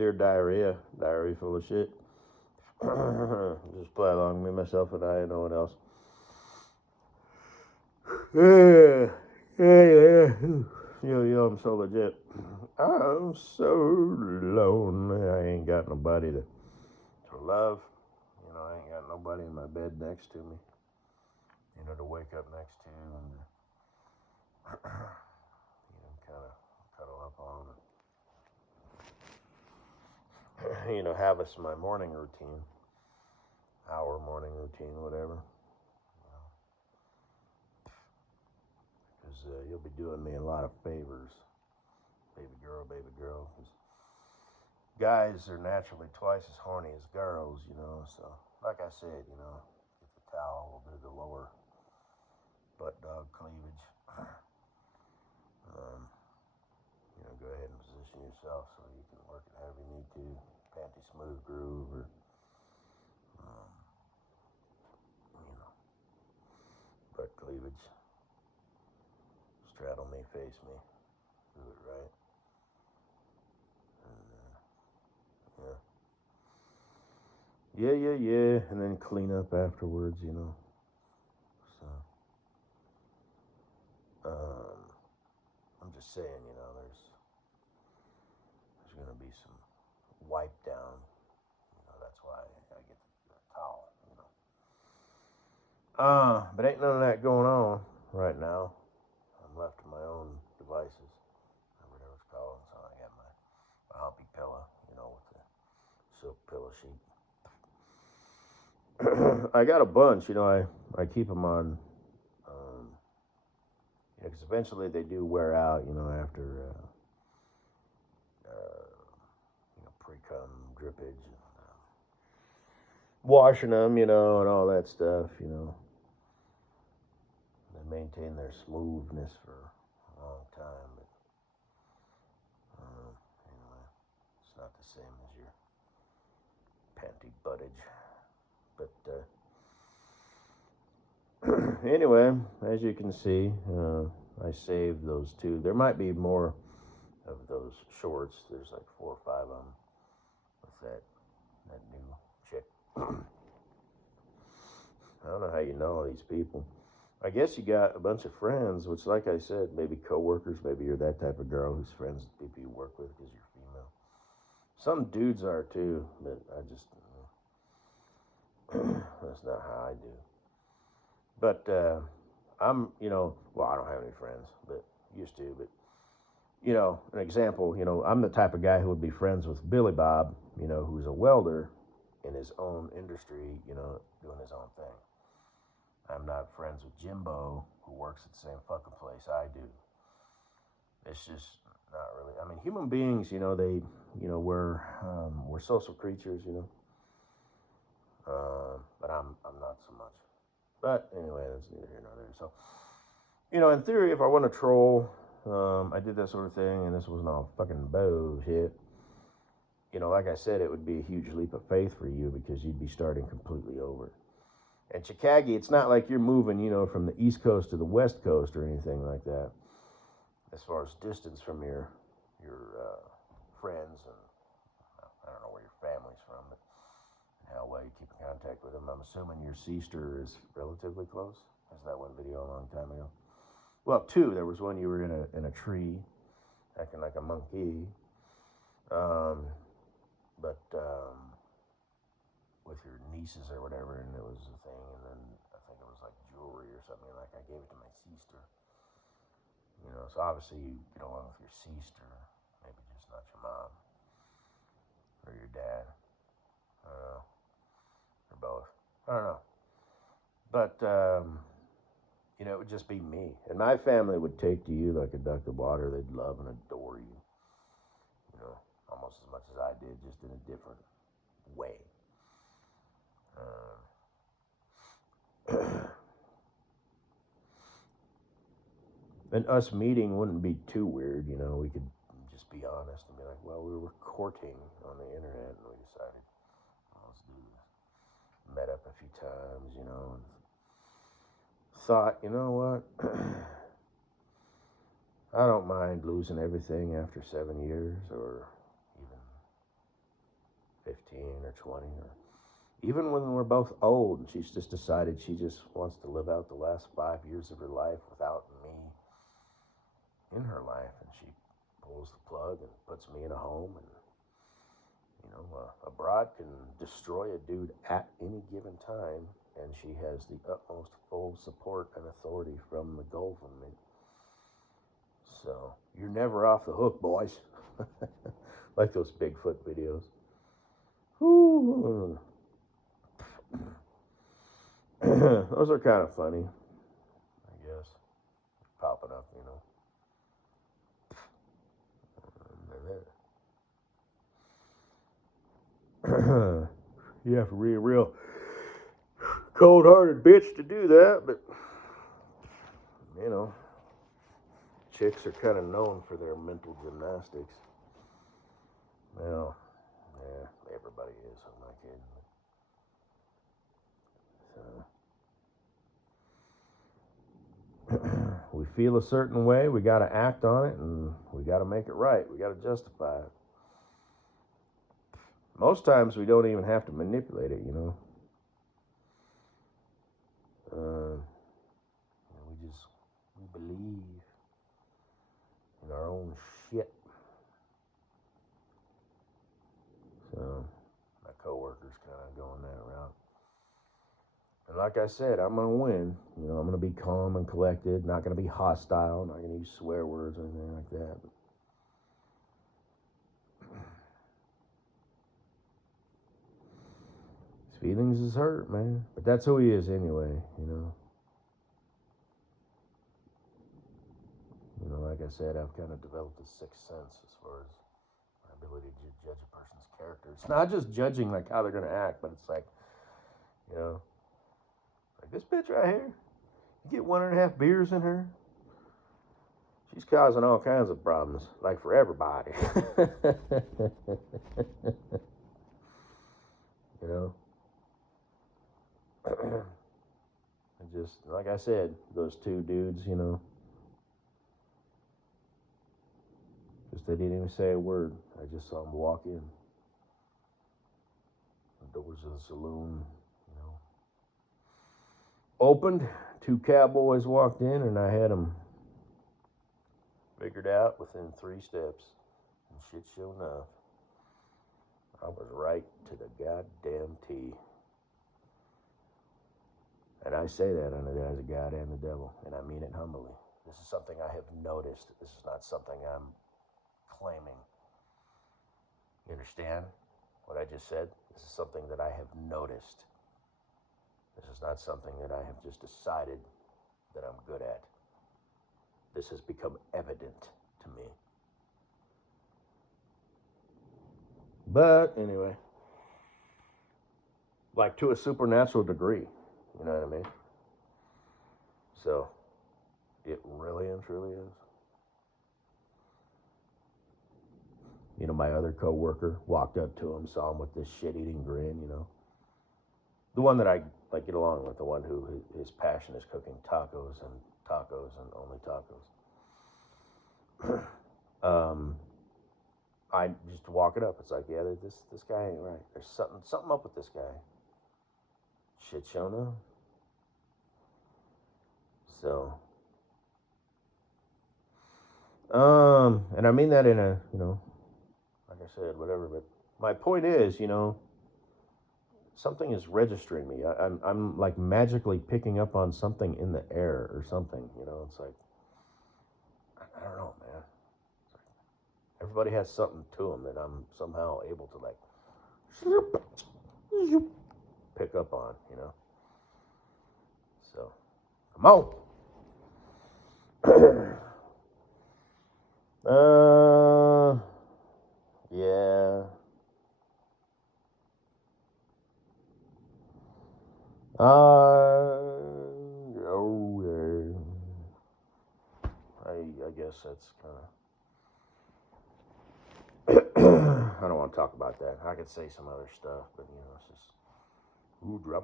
Dear diarrhea full of shit. Just play along, me, myself, and I, and no one else. Yeah, Yo, I'm so legit. I'm so lonely. I ain't got nobody to love. I ain't got nobody in my bed next to me. To wake up next to and kind of cuddle up on. Have us my morning routine, our morning routine, whatever. Because you'll be doing me a lot of favors, baby girl. Cause guys are naturally twice as horny as girls, So, like I said, get the towel, we'll do the lower butt dog cleavage. Go ahead and position yourself so you can work it however you need to. Panty smooth groove or, butt cleavage. Straddle me, face me. Do it right. And, yeah. And then clean up afterwards, So, I'm just saying, there's going to be some wipe down. That's why I get the towel, But ain't none of that going on right now. I'm left to my own devices, or whatever it's called. So I got my humpy pillow, with the silk pillow sheet. I got a bunch, I keep them on, because eventually they do wear out, after, pre-cum drippage and washing them, and all that stuff, They maintain their smoothness for a long time, but anyway, it's not the same as your panty buttage. But anyway, as you can see, I saved those two. There might be more of those shorts. There's like 4 or 5 of them with that new chick. I don't know how you know all these people. I guess you got a bunch of friends, which, like I said, maybe coworkers. Maybe you're that type of girl who's friends with people you work with because you're female. Some dudes are too, but I just that's not how I do. But I'm, well, I don't have any friends, but used to. But an example, I'm the type of guy who would be friends with Billy Bob, who's a welder in his own industry, doing his own thing. I'm not friends with Jimbo, who works at the same fucking place I do. It's just not really. I mean, human beings, they, we're social creatures, but I'm not so much. But anyway, that's neither here nor there. So, in theory, if I want to troll, I did that sort of thing, and this wasn't all fucking bullshit. Like I said, it would be a huge leap of faith for you because you'd be starting completely over. And Chicago, it's not like you're moving, from the East Coast to the West Coast or anything like that. As far as distance from your friends, and I don't know where your family's from, but how well you keep in contact with them. I'm assuming your sister is relatively close. There's that one video a long time ago. Well, 2. There was one you were in a tree, acting like a monkey. But with your nieces or whatever, and it was a thing, and then I think it was like jewelry or something, like I gave it to my sister. So obviously you get along with your sister, maybe just not your mom or your dad. I don't know. Or both. I don't know. But, it would just be me. And my family would take to you like a duck to water. They'd love and adore you. Almost as much as I did, just in a different way. And us meeting wouldn't be too weird, we could just be honest and be like, well, we were courting on the internet and we decided, let's do this. Met up a few times, and thought, you know what? I don't mind losing everything after 7 years or even 15 or 20, or even when we're both old and she's just decided she just wants to live out the last 5 years of her life without me in her life, and she pulls the plug and puts me in a home. And a broad can destroy a dude at any given time, and she has the utmost full support and authority from the government. So you're never off the hook, boys. Like those Bigfoot videos. Whew. Those are kind of funny, I guess. Popping up, You have to be a real cold-hearted bitch to do that, but chicks are kind of known for their mental gymnastics. Well, yeah, everybody is. I'm not kidding. So we feel a certain way, we got to act on it, and we got to make it right. We got to justify it. Most times we don't even have to manipulate it, we believe in our own shit. So my coworker's kind of going that route. And like I said, I'm going to win. I'm going to be calm and collected, not going to be hostile, not going to use swear words or anything like that. His feelings is hurt, man. But that's who he is anyway, Like I said, I've kind of developed a sixth sense as far as my ability to judge a person's character. It's not just judging like how they're going to act, but it's like, like this bitch right here, you get 1.5 beers in her, she's causing all kinds of problems, like for everybody. And just, like I said, those two dudes, just they didn't even say a word. I just saw them walk in. The doors of the saloon, opened. 2 cowboys walked in, and I had them figured out within 3 steps. And shit, sure enough, I was right to the goddamn T. And I say that under the eyes of God and the devil, and I mean it humbly. This is something I have noticed. This is not something I'm claiming. You understand what I just said? This is something that I have noticed. This is not something that I have just decided that I'm good at. This has become evident to me. But anyway, like to a supernatural degree, you know what I mean? So, it really and truly is. My other coworker walked up to him, saw him with this shit-eating grin, The one that I get along with, the one who his passion is cooking tacos and only tacos. I just walk it up. It's like, yeah, this guy ain't right. There's something up with this guy. Shit showing up. So, and I mean that in a, like I said, whatever. But my point is, something is registering me. I'm like magically picking up on something in the air or something. It's like, I don't know, man. Everybody has something to them that I'm somehow able to like pick up on, So, come on. Yeah. Oh, yeah. I guess that's kind of. I don't want to talk about that. I could say some other stuff, but it's just. Ooh, drama.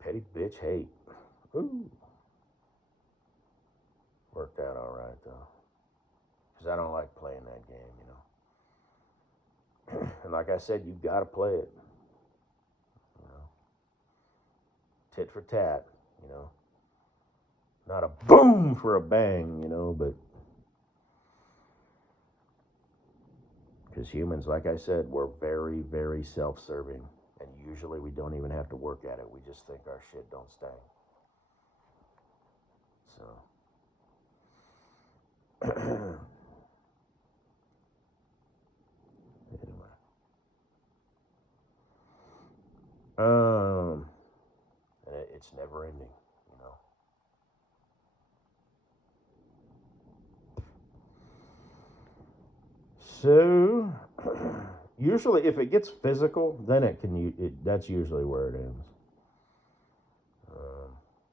Petty bitch hate. Ooh. Worked out all right, though. Because I don't like playing that game, And like I said, you've got to play it. You know, tit for tat. You know, not a boom for a bang. You know, but because humans, like I said, we're very, very self-serving, and usually we don't even have to work at it. We just think our shit don't stink. So. Anyway. And it's never ending, you know. So, usually, if it gets physical, then that's usually where it ends.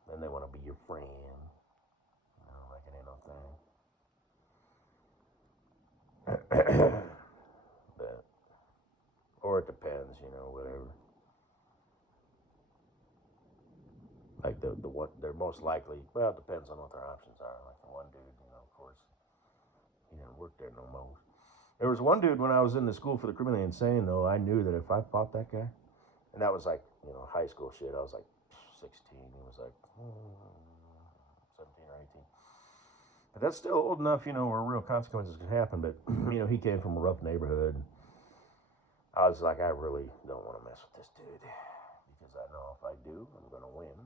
Then they want to be your friend, you know, like it ain't no thing. But, or it depends, you know, whatever. Like the one, they're most likely. Well, it depends on what their options are. Like the one dude, you know, of course, he didn't work there no more. There was one dude when I was in the school for the criminally insane, though. I knew that if I fought that guy, and that was like, you know, high school shit. I was like 16. He was like 17 or 18. But that's still old enough, you know, where real consequences can happen. But, you know, he came from a rough neighborhood. I was like, I really don't want to mess with this dude. Because I know if I do, I'm going to win.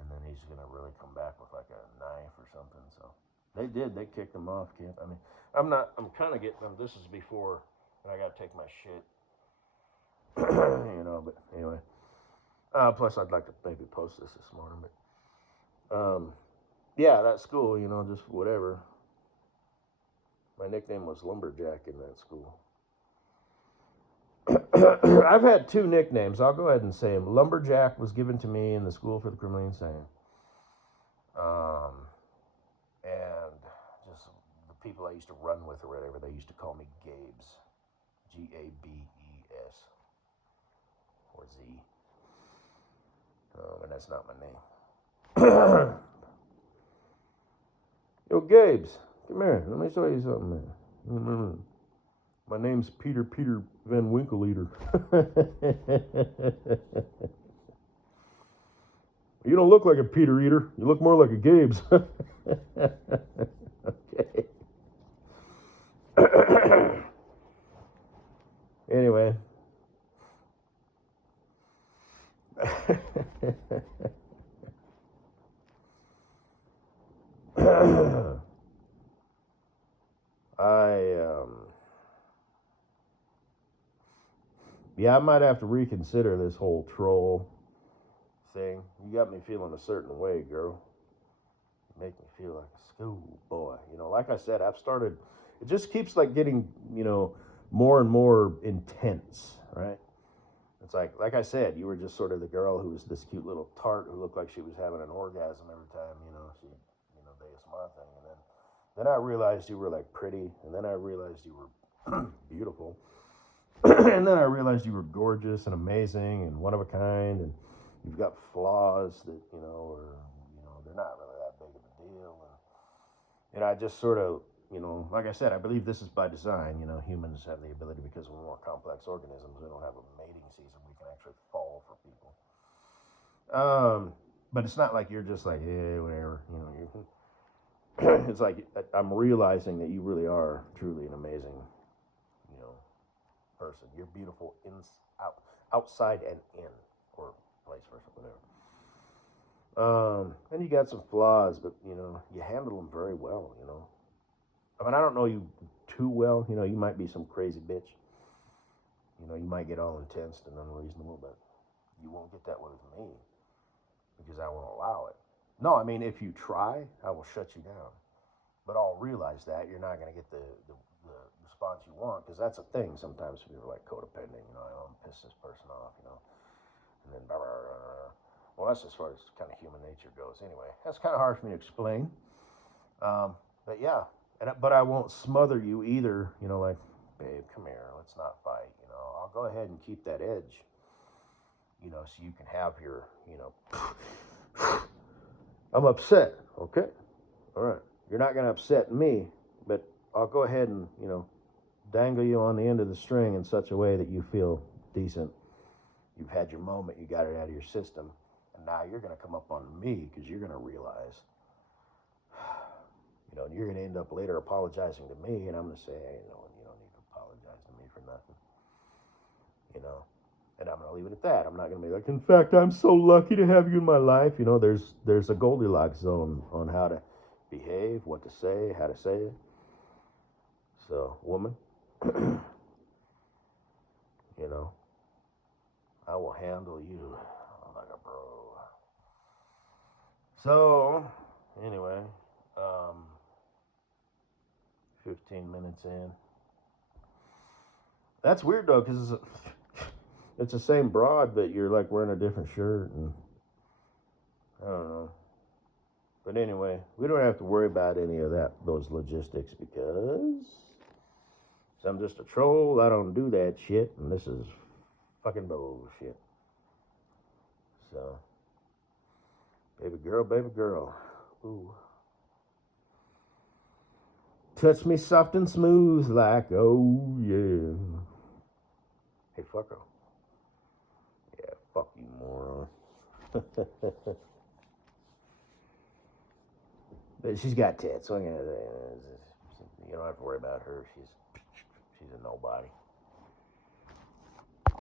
And then he's going to really come back with like a knife or something. So they did. They kicked him off camp. I mean, I'm kind of getting them. This is before I got to take my shit. You know, but anyway. Plus, I'd like to maybe post this morning. But, yeah, that school, you know, just whatever. My nickname was Lumberjack in that school. I've had two nicknames. I'll go ahead and say them. Lumberjack was given to me in the school for the criminally insane. And just the people I used to run with or whatever, they used to call me Gabes. Gabes. Or Z. And that's not my name. Yo, Gabes, come here. Let me show you something, man. My name's Peter Van Winkle Eater. You don't look like a Peter Eater. You look more like a Gabes. Okay. Anyway. I might have to reconsider this whole troll thing. You got me feeling a certain way, girl. You make me feel like a schoolboy. You know, like I said, I've started, it just keeps like getting, you know, more and more intense, right? It's like I said, you were just sort of the girl who was this cute little tart who looked like she was having an orgasm every time, you know, she, you know, the ASMR thing. And then I realized you were like pretty, and then I realized you were beautiful. And then I realized you were gorgeous and amazing and one of a kind, and you've got flaws that, you know, they're not really that big of a deal. And I just sort of, you know, like I said, I believe this is by design. You know, humans have the ability, because we're more complex organisms, we don't have a mating season, we can actually fall for people. But it's not like you're just like, yeah, whatever, you know, it's like I'm realizing that you really are truly an amazing, you know, person. You're beautiful outside and in, or vice versa, whatever. And you got some flaws, but you know, you handle them very well. You know, I mean, I don't know you too well. You know, you might be some crazy bitch. You know, you might get all intense and unreasonable, but you won't get that way with me, because I won't allow it. No, I mean, if you try, I will shut you down. But I'll realize that you're not going to get the response you want, because that's a thing. Sometimes people are like codependent, you know, I'm piss this person off, you know, and then blah, blah, blah, blah. Well, that's as far as kind of human nature goes. Anyway, that's kind of hard for me to explain. But yeah, but I won't smother you either. You know, like, babe, come here, let's not fight. You know, I'll go ahead and keep that edge. You know, so you can have your, you know, I'm upset. Okay, all right. You're not going to upset me, but I'll go ahead and, you know, dangle you on the end of the string in such a way that you feel decent. You've had your moment, you got it out of your system, and now you're going to come up on me because you're going to realize, and you're going to end up later apologizing to me, and I'm going to say, hey, you don't need to apologize to me for nothing, and I'm going to leave it at that. I'm not going to be like, in fact, I'm so lucky to have you in my life. There's a Goldilocks zone on how to behave, what to say, how to say it. So, woman, I will handle you like a bro. So, anyway, 15 minutes in. That's weird though, because it's the same broad, but you're like wearing a different shirt, and I don't know. But anyway, we don't have to worry about any of those logistics, because I'm just a troll. I don't do that shit, and this is fucking bullshit. So, baby girl, ooh. Touch me soft and smooth like, oh yeah. Hey, fucko. Yeah, fuck you, moron. But she's got tits, so you don't have to worry about her. She's a nobody.